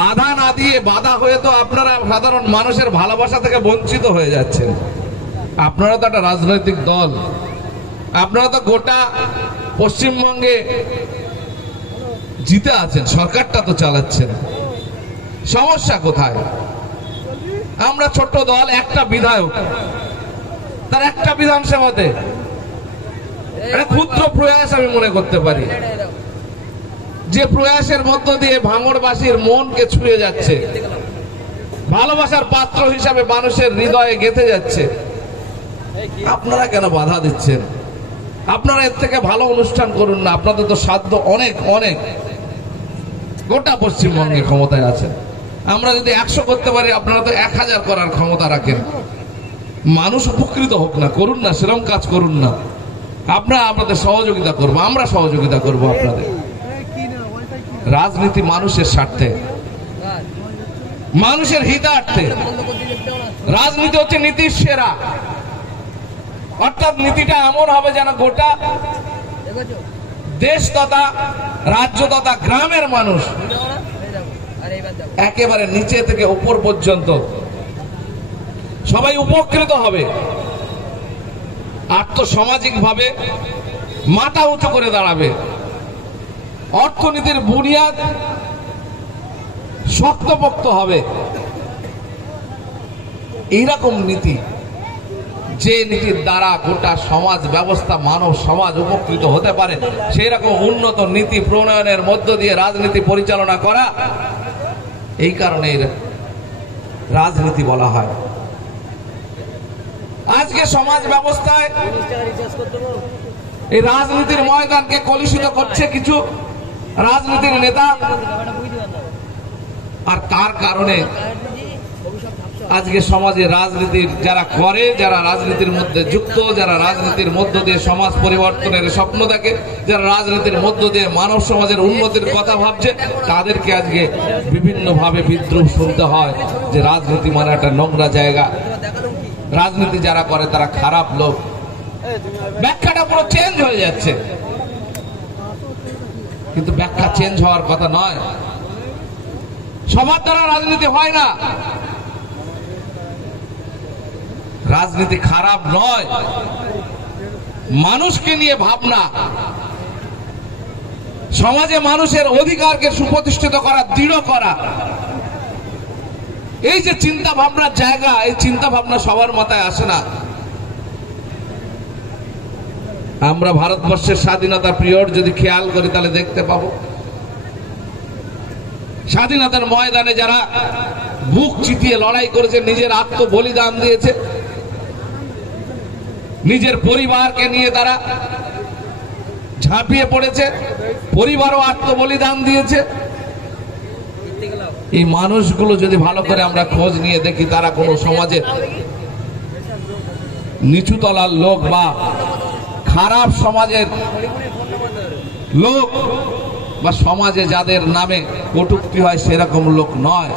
বাধা না দিয়ে, বাধা হয়ে তো আপনারা সাধারণ মানুষের ভালোবাসা থেকে বঞ্চিত হয়ে যাচ্ছেন। আপনারা তো একটা রাজনৈতিক দল, আপনারা তো গোটা পশ্চিমবঙ্গে জিতে আছেন, সরকারটা তো চালাচ্ছেন। সমস্যা কোথায়? আমরা ছোট দল, একটা বিধায়ক, তার একটা বিধানসভাতে একটা ক্ষুদ্র প্রয়াস আমি মনে করতে পারি, যে প্রয়াসের মধ্য দিয়ে ভাঙড়বাসীর মনকে ছুঁয়ে যাচ্ছে, ভালোবাসার পাত্র হিসাবে মানুষের হৃদয়ে গেঁথে যাচ্ছে। আপনারা কেন বাধা দিচ্ছেন? আপনারা এর থেকে ভালো অনুষ্ঠান করুন না। আপনাদের তো সাধ্য অনেক অনেক, গোটা পশ্চিমবঙ্গে ক্ষমতায় আছেন। আমরা যদি 100 করতে পারি, আপনারা তো 1000 করার ক্ষমতা রাখেন। মানুষ উপকৃত হোক না, করুন না, সেরকম কাজ করুন না। আপনারা আমাদের সহযোগিতা করবো, আমরা সহযোগিতা করবো আপনাদের। রাজনীতি মানুষের স্বার্থে, মানুষের হিতার্থে। রাজনীতি হচ্ছে নীতির সেরা, অর্থাৎ নীতিটা এমন হবে যেন গোটা দেশ তথা রাজ্য তথা গ্রামের মানুষ একেবারে নিচে থেকে উপর পর্যন্ত সবাই উপকৃত হবে, আর্থসামাজিক ভাবে মাথা উঁচু করে দাঁড়াবে, অর্থনীতির বুনিয়াদ শক্তপোক্ত হবে। এইরকম নীতি, যে নীতির দ্বারা গোটা সমাজ ব্যবস্থা, মানব সমাজ উপকৃত হতে পারে, সেই রকম উন্নত নীতি প্রণয়নের মধ্য দিয়ে রাজনীতি পরিচালনা করা। এই কারণে রাজনীতি বলা হয়। আজকে সমাজ ব্যবস্থায় এই রাজনীতির ময়দানকে কলুষিত করছে কিছু রাজনীতির নেতা, আর তার কারণে আজকে সমাজে রাজনীতির যারা করে, যারা রাজনীতির মধ্যে যুক্ত, যারা রাজনীতির মধ্য দিয়ে সমাজ পরিবর্তনের স্বপ্ন দেখে, যারা রাজনীতির মধ্য দিয়ে মানব সমাজের উন্নতির কথা ভাবছে, তাদেরকে আজকে বিভিন্ন ভাবে বিদ্রুপ শুনতে হয় যে রাজনীতি মানে একটা নোংরা জায়গা, রাজনীতি যারা করে তারা খারাপ লোক। ব্যাখ্যাটা পুরো চেঞ্জ হয়ে যাচ্ছে, কিন্তু ব্যাখ্যা চেঞ্জ হওয়ার কথা নয়। সবার দ্বারা রাজনীতি হয় না। রাজনীতি খারাপ নয়, মানুষকে নিয়ে ভাবনা, সমাজে মানুষের অধিকারকে সুপ্রতিষ্ঠিত করা, দৃঢ় করা, এই যে চিন্তা ভাবনার জায়গা, এই চিন্তা ভাবনা সবার মাথায় আসে না। আমরা ভারতবর্ষের স্বাধীনতা পিরিয়ড যদি খেয়াল করি তাহলে দেখতে পাবো, স্বাধীনতার ময়দানে যারা বুক চিতিয়ে লড়াই করেছে, নিজের আত্মবলিদান দিয়েছে, নিজের পরিবারকে নিয়ে তারা ঝাঁপিয়ে পড়েছে, পরিবারও আত্মবলিদান দিয়েছে। এই মানুষগুলো যদি ভালো করে আমরা খোঁজ নিয়ে দেখি, তারা কোনো সমাজের নিচু তলার লোক বা খারাপ সমাজের লোক বা সমাজে যাদের নামে কটূক্তি হয় সেরকম লোক নয়।